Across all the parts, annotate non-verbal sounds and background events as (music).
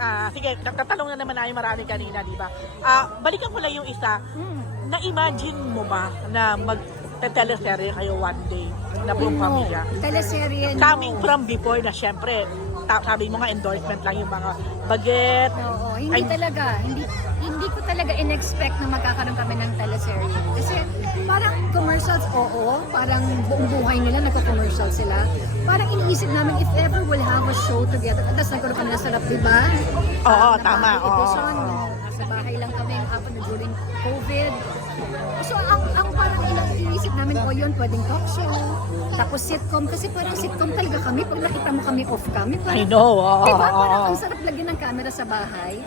ah, sige, tatanong na naman namin marami kanina, di ba? Ah, balikan ko lang yung isa. Hmm. Na-imagine mo ba na mag-teleserye kayo one day na buong No, pamilya? teleserye, no. Coming from before na syempre, sabi mo nga endorsement lang yung mga baget. Oo, hindi Ay- talaga. Hindi hindi ko talaga in-expect na magkakaroon kami ng teleserye. Commercials, oo. Parang buong buhay nila nagko-commercial sila. Parang iniisip namin if ever we'll have a show together. Tapos nagkaroon kami ng sarap, di ba? Oo, tama, na oo. edition. Bahay lang kami habang during COVID. So ang, ang parang ilang iniisip namin, o yun, pwedeng talk show. Tapos sitcom, kasi parang sitcom talaga kami. Pag nakita mo kami off kami, I parang know, oo. Diba, parang ang sarap lagyan ng camera sa bahay.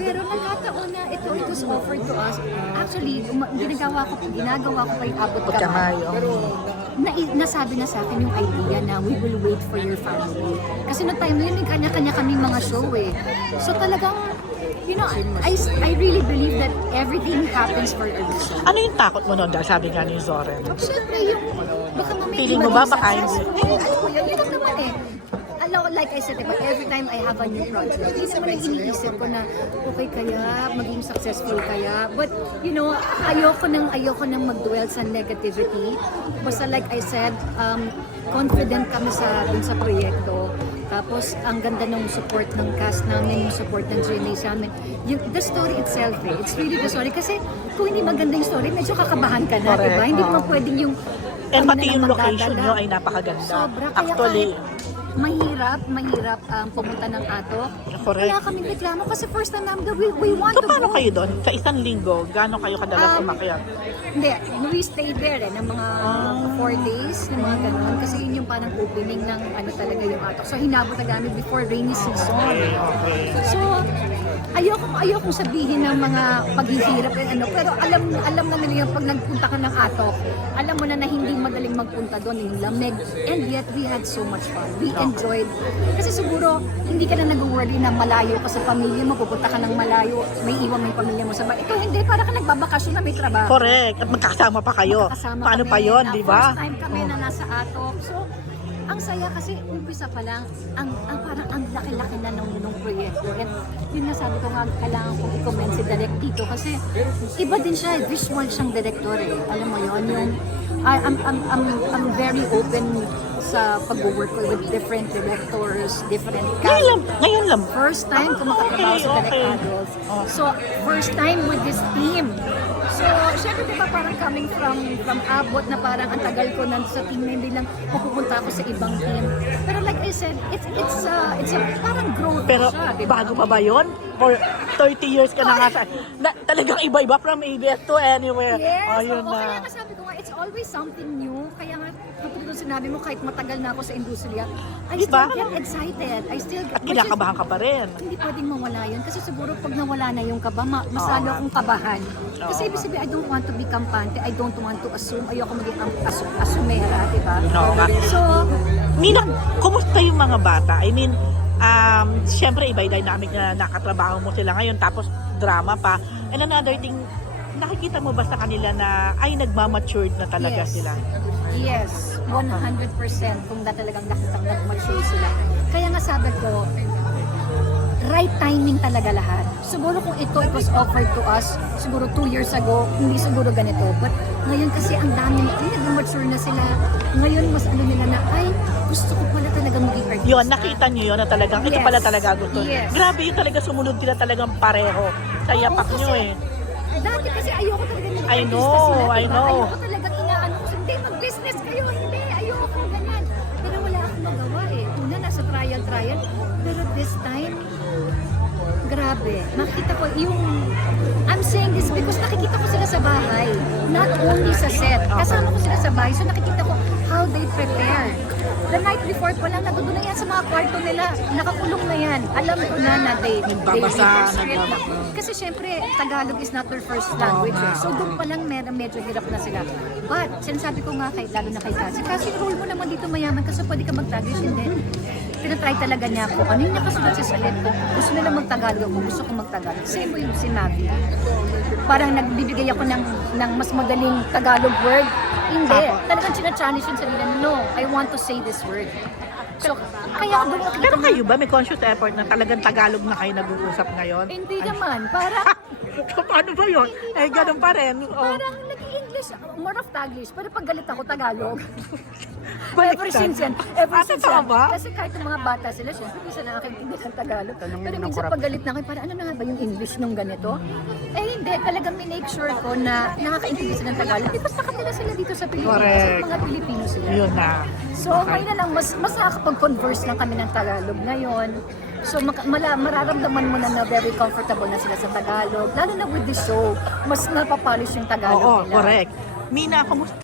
Pero nagkataon na ito, it was offered to us. Actually, uma- ginagawa ko, ginagawa ko kay abot Pag kamay, oo. Na, nasabi na sa akin yung idea na we will wait for your family. Kasi no time na yun, kanya-kanya kami mga show eh. So talagang, you know, I, I really believe that everything happens for a reason. Ano yung takot mo noon dahil sabi nga ni Zoren? Siyempre, yung baka mamaya Feeling mo ba baka? Eh, Ano ko yun? Yun naman eh. Alam, like I said, diba, every time I have a new project, hindi naman yung iniisip ko na, okay kaya, maging successful kaya. But, you know, ayoko nang, ayoko nang mag-dwell sa negativity. Basta like I said, um, confident kami sa, dun sa proyekto. Tapos, ang ganda ng support ng cast namin, yung support ng GMA sa amin. Yung, the story itself eh, it's really the story. Kasi kung hindi maganda yung story, medyo kakabahan ka na, Correct, diba? Hindi naman pwedeng yung And pati na yung location nyo ay napakaganda. Sobra. Kaya Actually, kahit mahirap, mahirap um, pumunta ng ato. Correct. Wala kaming reklamo kasi first time namin, we, we want so to paano go. kayo doon? Sa isang linggo, gaano kayo kadalas Um, umakyat? Hindi, we stayed there eh, ng mga Ah. four days, ng mga ganun. Kasi yun yung parang opening ng ano talaga yung atok. So hinabot na namin before rainy season. So, ayokong ayokong sabihin ng mga paghihirap and ano, pero alam alam na nila yung pag nagpunta ka ng atok, alam mo na na hindi madaling magpunta doon, yung lamig, and yet we had so much fun. We enjoyed. Kasi siguro, hindi ka na nag-worry na malayo ka sa pamilya mo, pupunta ka ng malayo, may iwan mo yung pamilya mo sa bahay. Ito hindi, para ka nagbabakasyon na may trabaho. Correct. At magkasama pa kayo. Kasama Paano kami pa yon, di ba? First time kami na nasa Atok. So, ang saya kasi umpisa pa lang, ang, ang parang ang laki-laki na nung, nung proyekto. And yun nga sabi ko nga, kailangan kong i-comment si Direk Tito kasi iba din siya, visual siyang director eh. Alam mo yun, yung I, I'm, I'm, I'm, I'm very open sa pag-work ko with different directors, different Ngayon cast. lang, ngayon lang. First time ko makatrabaho Okay, sa Direct okay. Adults. So, first time with this team. So, syempre diba parang coming from from Abot na parang ang tagal ko nan sa team na hindi lang pupunta ako sa ibang team. Pero like I said, it's it's uh, it's a parang growth Pero siya, diba? bago pa ba yon? For 30 years ka na nga sa... Na, talagang iba-iba from ABS to anywhere. Yes, Ayun oo, na. kaya nga sabi ko nga, it's always something new. Kaya nga, katulad ng sinabi mo, kahit matagal na ako sa industriya, I Diba? still get excited. I still At get... kinakabahan ka pa rin. hindi pwedeng mawala yun. Kasi siguro pag nawala na yung kaba, ma- mas lalo akong kabahan. Kasi ibig sabihin, I don't want to be kampante. I don't want to assume. Ayoko maging asu- asumera, di ba? Oo nga. So, Nina, kumusta yung mga bata? I mean, um, syempre iba yung dynamic na nakatrabaho mo sila ngayon tapos drama pa. And another thing, nakikita mo ba sa kanila na ay nagmamatured na talaga Yes. sila? yes, 100% kung na talagang nakitang nag-mature sila. Kaya nga sabi ko, right timing talaga lahat. Siguro kung ito it was offered to us, siguro two years ago, hindi siguro ganito. But ngayon kasi ang dami na, ay, nag-mature na sila. Ngayon mas ano nila na, ay, gusto ko pala talaga maging artista. Yun, nakita nyo yun na talagang ito Yes. pala talaga gusto. Yes. Grabe yun talaga sumunod sila talagang pareho sa yapak nyo kasi- eh. Dati kasi ayoko talaga ng I know, sila, diba? I know. Ayoko talaga inaano ko, hindi, mag-business kayo, hindi, ayoko, ganyan. Pero wala akong magawa eh. Una, nasa trial-trial. Pero this time, grabe. Makita ko yung, I'm saying this because nakikita ko sila sa bahay. Not only sa set. Kasama ko sila sa bahay. So nakikita ko how they prepare. The night before pa lang, natutunan yan sa mga kwarto nila. Nakakulong na yan. Alam ko na na they, they read na. Kasi syempre, Tagalog is not their first language. eh. So doon pa lang medyo, medyo hirap na sila. But, sinasabi ko nga kay, lalo na kay Cassie, kasi role mo naman dito mayaman kasi pwede ka mag-Taglish and then tinatry talaga niya ako. Ano yung nakasulat sa salit ko? Gusto nila mag-Tagalog ako, gusto ko mag-Tagalog. Same mo yung sinabi. Parang nagbibigay ako ng, ng mas madaling Tagalog word. Hindi. Talagang china-challenge yun sa nila. No, I want to say this word. So, kaya doon nakita Pero kayo ba, may conscious effort na talagang Tagalog na kayo nag-uusap ngayon? Hindi naman, para (laughs) So, paano ba yun? Eh, ganun pa rin. Oh. parang nag-English, more of Taglish, pero pag galit ako, Tagalog. (laughs) Ever since yan, ever Ah, since yan. ba? Kasi kahit yung mga bata sila, syempre, minsan nakakaintindi ng Tagalog. Pero minsan pag galit na kayo, parang ano na nga ba yung English nung ganito? Eh hindi, talagang minake sure ko na nakakaintindi sila ng Tagalog. Di ba nakatira sila dito sa Pilipinas? Correct. Kasi mga Pilipino sila. Yun na. So, ngayon na lang, mas, mas nakakapag-converse lang kami ng Tagalog ngayon. So, mala, mararamdaman mo na na very comfortable na sila sa Tagalog. Lalo na with the show, mas napapolish yung Tagalog Oo, nila. correct. Mina, kumusta?